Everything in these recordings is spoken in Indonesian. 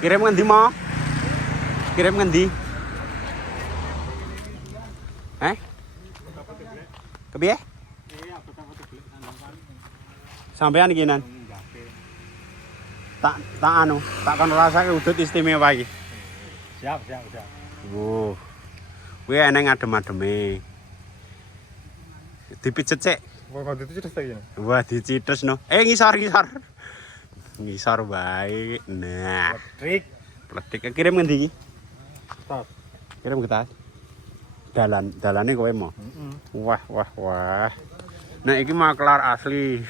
Kirim ngendi mo? Kirim ngendi? Kepiye? Sampean iki nan. Tak anu, tak kon rasake udut istimewa iki. Siap. Kuwi eneng adem-ademe. Dipijet sik. Kok dicites ta iki? Wah, dicites no. Ngisor. Ngisor bae. Nah, pletik kirim ngendi iki? Tas. Kirim ke tas. Dalane kowe mau. Wah. Nek iki maklar asli.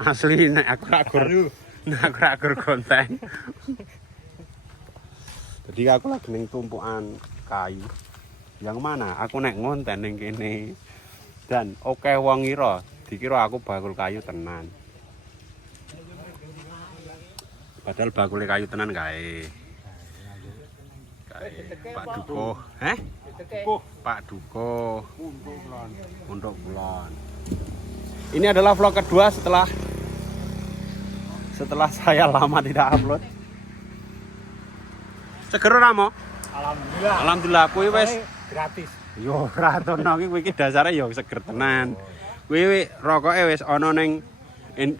Asli nek aku akur konten. Jadi aku lagi ning tumpukan kayu. Yang mana? Aku nek ngonten ning kene. Dan oke wong ngira, dikira aku bakul kayu tenan. Padahal bakule kayu tenan kae. Pak Duko, Pak Duko, untuk bulan. Ini adalah vlog kedua setelah saya lama tidak upload. Seger ora mo? Alhamdulillah kuwi wis gratis. Yo ora tono iki dasare yo seger tenan. Kuwi rokoke wis ana ning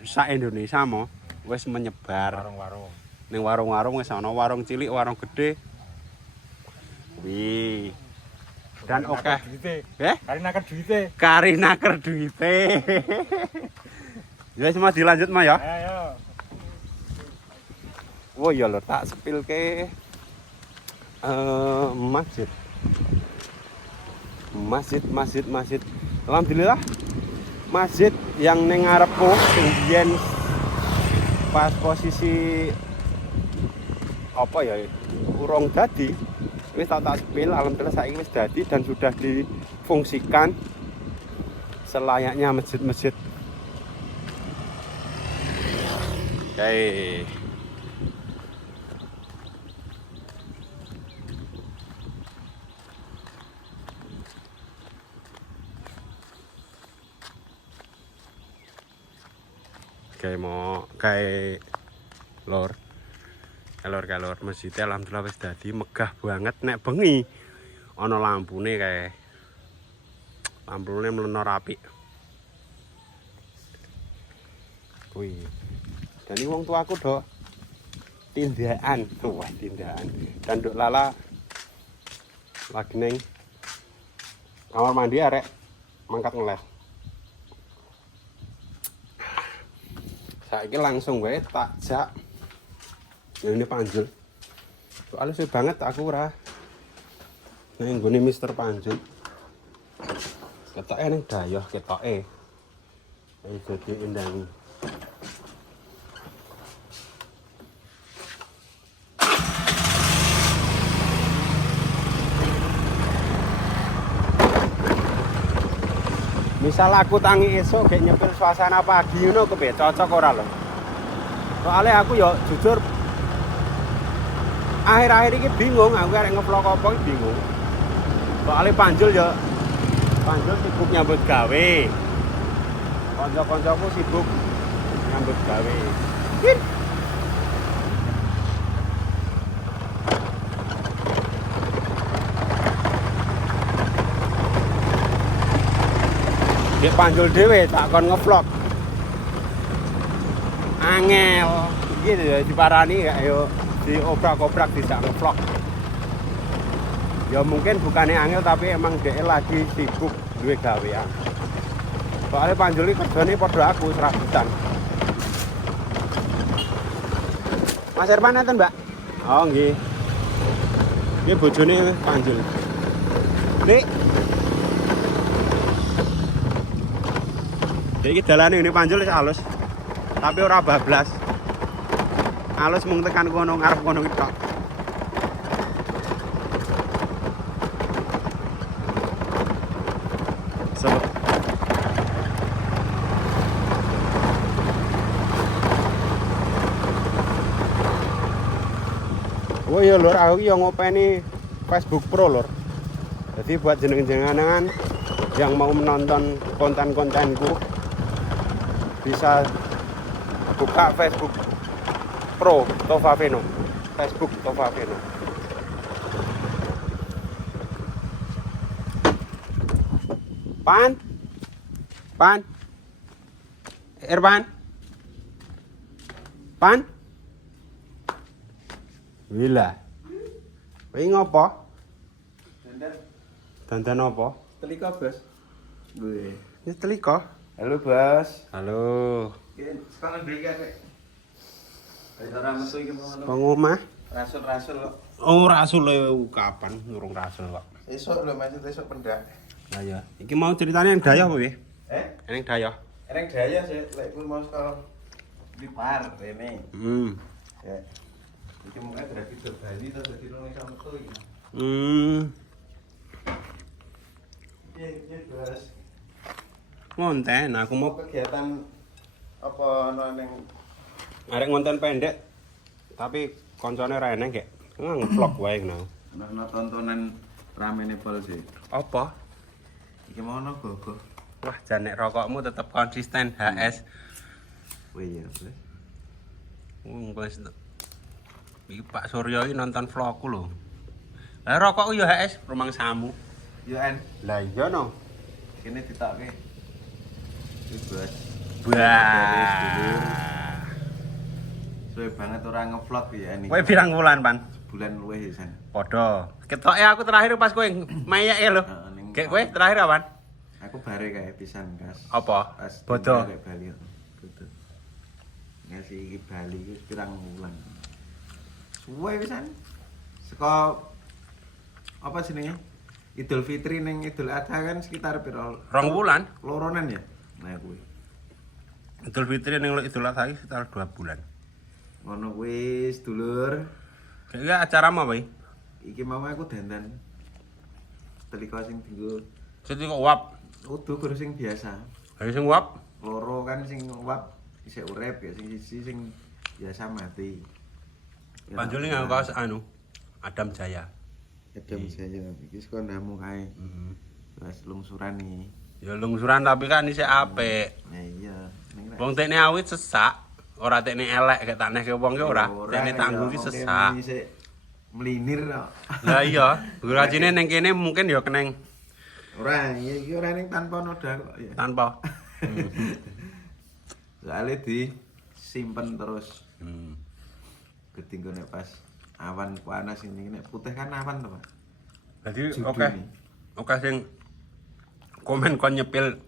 sak Indonesia mo, wis menyebar. Warung-warung. Ning warung-warung wis ana warung cilik, warung gede. Wih. Dan oke. Kari naker duite. Ya wis mau dilanjut mah ya. Ayo. Oh iya lho tak sepilke masjid. Alhamdulillah masjid yang ning ngarepku sing biyen pas posisi apa ya urung dadi wis tak sepil. Alhamdulillah saiki wis dadi dan sudah difungsikan selayaknya masjid-masjid. Oke. Kayak lor masjid alhamdulillah wis dadi megah banget nek bengi ana lampune kae lampune mlenor apik kuwi dan iki wong tuaku do tindakan dan nduk lala lagi ning kamar mandi arek mangkat ngeles. Saiki langsung wae tak jak. Ini Panjul. Soalnya suwe banget aku ora. Ning nggone Mister Panjul. Ketoke ning dayoh ketoke. Wis dadi endangi. Misal aku tangi esuk gek nyepil suasana pagi ngono kepiye cocok ora lho. Soalnya aku ya jujur akhir-akhir ini bingung aku arek ngevlog apa iki bingung. Soalnya Panjul sibuk nyambut gawe. Kanca-kancaku sibuk nyambut gawe. Dek Panjul dhewe tak kon ngevlog. Angel gitu ya diparani ya ayo diobrak-obrak tidak ngevlog. Ya mungkin bukannya angel tapi emang dia lagi sibuk duwe gawean. Soalnya Panjul iki kerjane padha aku serabutan. Mas Herman enten, Mbak? Oh nggih. Nggih bojone Panjul. Dik. Iki dalane ini Panjul wis alus. Tapi ora bablas. Alus mung tekan kono ngarep kono iki tok. Oh iya lur, aku yang ngopeni Facebook Pro lur. Jadi buat jeneng-jenengan yang mau menonton konten-kontenku bisa buka Facebook Pro Tova Veno. Facebook Tova Veno. Pan? Pan? Irfan? Pan? Wila. Kowe ngopo? Dandan apa? Telika, Bos. Wih. Ini telika. Halo, Bos. Halo. Sekarang beli kan, Rek? Dari orang metu iki mau ngono. Bang omah. Rasul-rasul kok. Oh, rasul kapan? Nurung rasul kok. Esok lho, Mas, esok pendak. Lah ya. Iki mau ceritanya yang daya apa, Wi? Yang daya. Eneng daya sih, lek ku mau sekolah di par rene. Ya. Iki mung ada di Bali terus dadi nang iso metu iki. Iya, Bos. Ngonten, aku mau Kegiatan apa ana ning arek ngonten pendek. Tapi koncone ra eneng kek. Nge-vlog wae ngono. ana tontonan ramene pol sih. Apa? Iki mau ono gogo. Wah, jan nek rokokmu tetep konsisten HS. Oh iya, Bos. Wes. Iki Pak Suryo iki nonton vlogku lho. Lah rokokku yo HS rumangsamu. Yo en, Lah iya no. kene ditokke. Iki, Bos. Wah. Suwe banget ora nge-vlog ya ini. Kowe pirang wulan, Pan? Bulan luwih ya, San. Padha. Ketoke aku terakhir pas kowe mayake lho. Kayak kowe terakhir apaan? Aku bare kae pisan, Kas. Apa? Pas Bodo. tinggal di Bali. Bodo. Ngasih iki Bali iki pirang wulan. Suwe pisan. Saka apa jenenge? Idul Fitri ning Idul Adha kan sekitar piro? 2 wulan. Loronan ya? Nah kuwi. Idul Fitri ning Idul Adha iki sekitar 2 bulan. Ngono kuwi, sedulur. Kayak acara apa, Pak? Iki mau aku dandan. Telika sing dienggo. Jadi kok uap. Kudu guru sing biasa. Ayo sing uap. Loro kan sing uap isih urip ya, sing siji sing biasa mati. Ya, Panjuli nggak kaos anu. Adam Jaya. Adam saya iki saka ndamu kae. Wes lungsuran iki. Ya lungsuran tapi kan isih apik. Nah iya, ning Wong tekne awit sesak, ora tekne elek kayak tak nehke wong ki ora. Tekne tanggung ki sesak. Isih melinir kok. Lah iya, durajine ning kene mungkin ya keneng Ora, iki ora ning tanpa noda kok ya. tanpa. Soale di simpen terus. Hmm. Ketinggo nek pas awan panas ini nek putih kan awan to, Pak. Jadi Judul oke. nih. Oke sing komen kon nyepil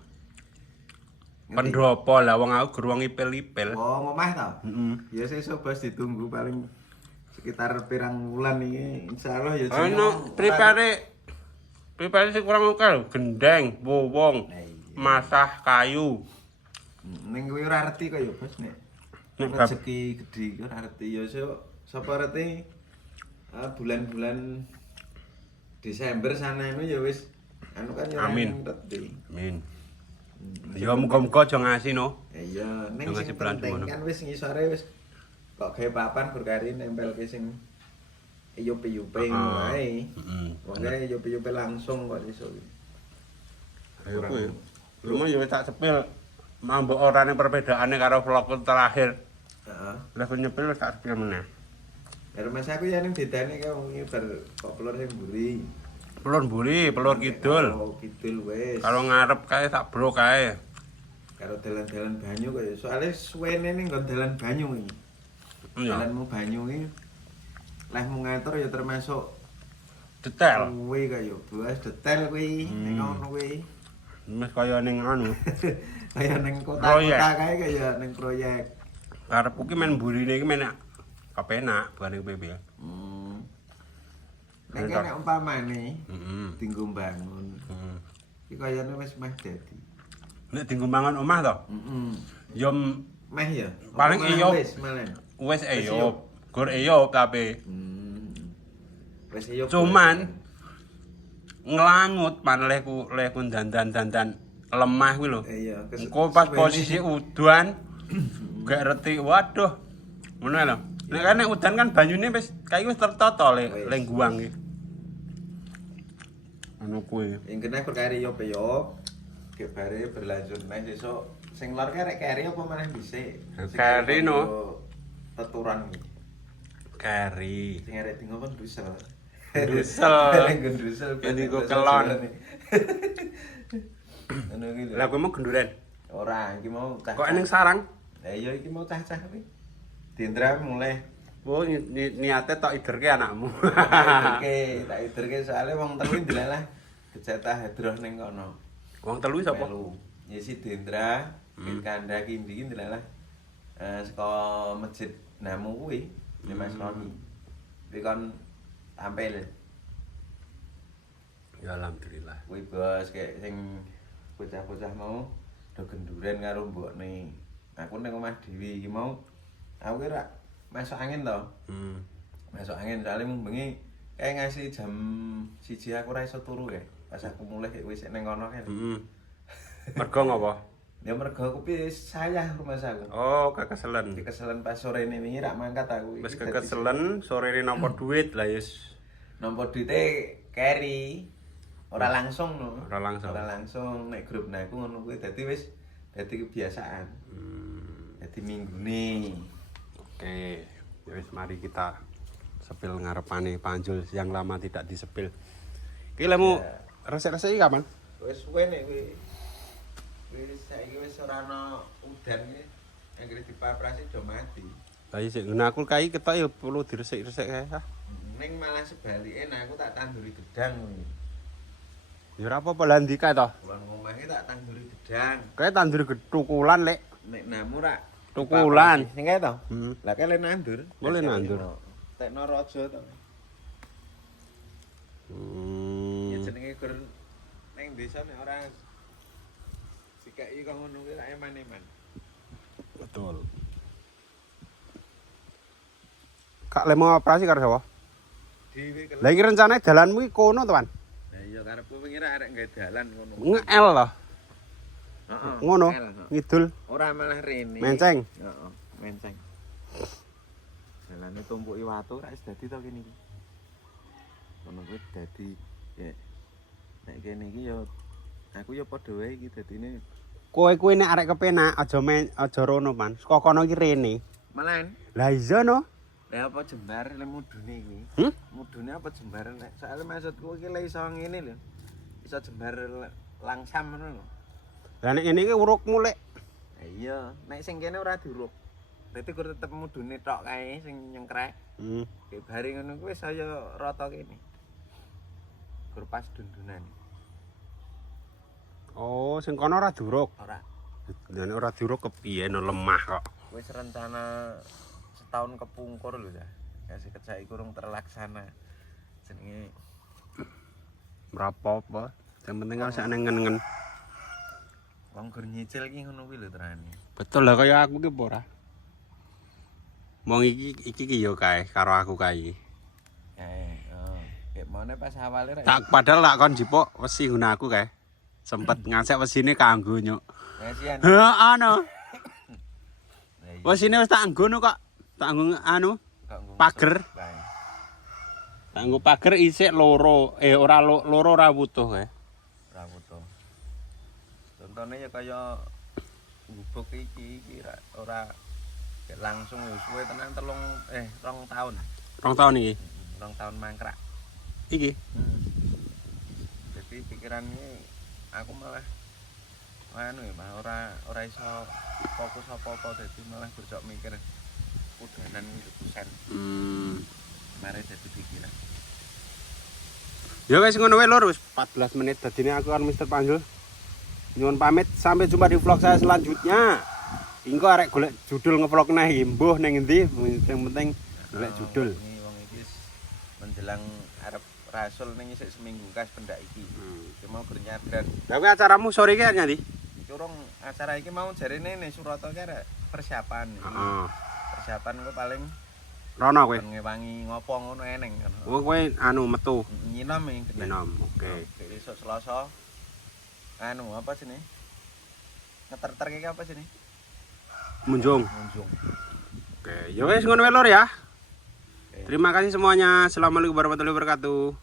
pendopo lah wong aku gur wong ipil-ipil. Oh, ngomah to? Heeh. Ya sesuk bos ditunggu paling sekitar pirang wulan iki insyaallah ya Ono prepare sing kurang oke lho, gendeng, wowong, Nah, iya. masah kayu. Ning kuwi ora reti kok ya bos nek Nek bab- rezeki gedhe iki ora reti ya sapa reti bulan-bulan Desember sana anu ya wis anu kan ya Amin. reti. Amin. Ya muga-muga aja ngasih no. Iya, ning Jangan sing si pelan penting ngono. kan wis ngisore wis kok gawe papan berkari nempelke sing iyup-iyupe ngono wae. Heeh. Wong gawe iyup-iyupe langsung kok iso. Ayo kuwi. Lumayan ya wis tak cepil. Mambo orane perbedaane karo vlogku terakhir. Heeh. Lah nyepil wis tak cepil meneh. Karo Mas aku ya ning bedane kok wingi bar kok pelur sing mburi. Pelur mburi, pelur kidul. Oh, kidul wis. Kalau ngarep kae tak bro kae. Karo dalan-dalan banyu kok ya. Soale suwene ning nggon dalan banyu iki. Iya. Dalanmu banyu iki lehmu ngatur ya termasuk Detail. kuwi kaya bos detail kuwi ning ngono kuwi. Mes kaya ning anu. Kaya ning Proyek. kota-kota kae kaya ning proyek. Karepku ki men mburine iki men kepenak bukan PB. Nek kene umpamane Heeh. tinggo bangun. Heeh. Iki kayane wis meh dadi. Nek tinggal mangan omah to, Heeh. ya Meh ya. Paling Apa malah iyo. Wis malen. wis eyop. Gur eyop tapi Wis iyo. cuman ngelangut pan lehku dandan lemah kuwi lho. Iya, Engko pas posisi udan gak reti, waduh. Ngono lho. Nek kan nek udan kan banyune wis kae wis tertata le guang iki. Anu kuwi. Yang kena perkara yo-yo. Ke bare berlanjut neh sesuk sing lor ki rek keri apa maneh dhisik. Keri, no. teturan iki. Keri. Sing arek di ngopo Drusel. Drusel. Drusel. Jadi kok kelon. Ngono iki lho. Lah kowe mau genduren. Ora, iki mau cah. Kok eneng sarang? Lah iya iki mau cah-cah kuwi. Dendra mulai. Oh, niate tok iderke anakmu. Oke, tak iderke soalnya wong telu ndelalah kejatah hadroh ning kono. Wong telu sapa? Melu. Ya si Dendra, Kanda Kindi ndelalah. Saka masjid Namu kuwi, ya Mas Roni. Kuwi kon tampil. Ya alhamdulillah. Kuwi bos kayak sing bocah-bocah mau do genduren karo mbokne. Aku ning omah dhewe iki mau aku kira masuk angin to. Masuk angin soalnya mung bengi kayak ngasih jam 1 aku ora iso turu ya. Pas aku mulai wis ning kono kan. Mergo ngopo? Ya mergo aku wis sayah rumah aku. Oh, kekeselen. Keselen pas sore ini rak mangkat aku. Wis kekeselen, sore ini nampa duit lah yes. Nampa duite carry. Ora langsung no. Ora langsung. Ora langsung nek grup nah aku ngono kuwi dadi wis dadi kebiasaan. Dadi minggune. Oke. Ya wis mari kita sepil ngarepane Panjul yang lama tidak disepil. Iki lemu resik-resik iki kapan? Wis suwe nek kuwi. Wis saiki wis ora ana udan iki. Anggere dipaprasi do mati. Lah isik ngene aku kai ketok ya perlu diresik-resik kae. Ning malah sebalike nah aku tak tanduri gedang kuwi. Ya ora apa-apa lah ndika to. Pulang omahe tak tanduri gedang. Kae tandur getukulan lek. Nek namu rak Tukulan. sing kae to. Hmm. Lah kae le nandur. Boleh nandur. Tekno raja to. Ya jenenge gur ning desa nek ora sikai kok ngono kuwi rak eman-eman. Betul. Kak lemo operasi karo sapa? Dhewe Lah iki rencane dalanmu iki kono to, Wan? Lah iya karepku pengira arek nggae dalan ngono. Ngel loh. Heeh. Ngono. Ngidul. Ora malah rene. Menceng. Heeh, menceng. Dalane tumpuki watu rak wis dadi to kene iki. Ngono kuwi dadi ya. Nek kene iki ya aku ya padha wae iki dadine. Kowe kuwi nek arek kepenak aja rono, Man. Saka kono iki rene. Malahan Lah iya no. lah apa jembar le mudune iki? Mudune apa jembar lek soalnya maksudku iki lek iso ngene lho. Iso jembar langsam ngono lho. Lah nek ngene iki urukmu lek. Lah iya, nek sing kene ora diuruk. Dadi kur tetep mudune tok kae sing nyengkrek. Kayak bari ngono kuwi saya rata kene. Gur pas dundunan. Oh, sing kono ora diuruk. Ora. Lah nek ora diuruk kepiye no lemah kok. Wis rencana setahun kepungkur lho ya. Kasih kecai kurang terlaksana. Jenenge Merapopo. Yang penting kan sak nengen-nengen. wong gur nyicil ki ngono kuwi lho terane. Betul lah kaya aku ki apa ora. Wong iki ki ya kae karo aku kae. Oh. Kayak mana pas awalnya Tak padahal tak kon jipuk wesi guna aku kae. Sempet ngasek wesine kanggo nyuk. ngasian. Heeh no. Wesine wis tak nggono kok. Tak nggo anu pager. Tak nggo pager isik loro. Ora loro ora wutuh kae. Ora butuh. Contone ya kaya gubuk iki ora langsung wis suwe tenan 2 tahun. 2 tahun iki. 2 tahun mangkrak. Iki. Jadi pikirannya aku malah anu ya mah ora iso fokus apa-apa dadi malah bercok mikir udanan kusen. Mare dadi pikiran. Ya wis ngono wae lur, wis 14 menit dadine aku kan Mr. Panjul. Nyuwun pamit, sampai jumpa di vlog saya selanjutnya. Engko arek golek judul ngevlog neh mbuh ning endi, yang penting golek judul. Ini wong iki menjelang arep rasul ning isik seminggu kas pendak iki. Cuma bernyadar. Lah kuwi acaramu sore iki arep ndi? Curung acara iki mau jarene ning Surata ki arek persiapan. Heeh. Persiapan ku paling Rono kowe. ngewangi ngopo ngono eneng ngono. Oh kowe anu metu. Nyinom iki. Nyinom, oke. Besok Selasa. Anu apa sini? Ngeter-ter iki apa sini? Munjung. Munjung. Oke, ya wis ngono wae lur ya. Oke. Terima kasih semuanya. Assalamualaikum warahmatullahi wabarakatuh.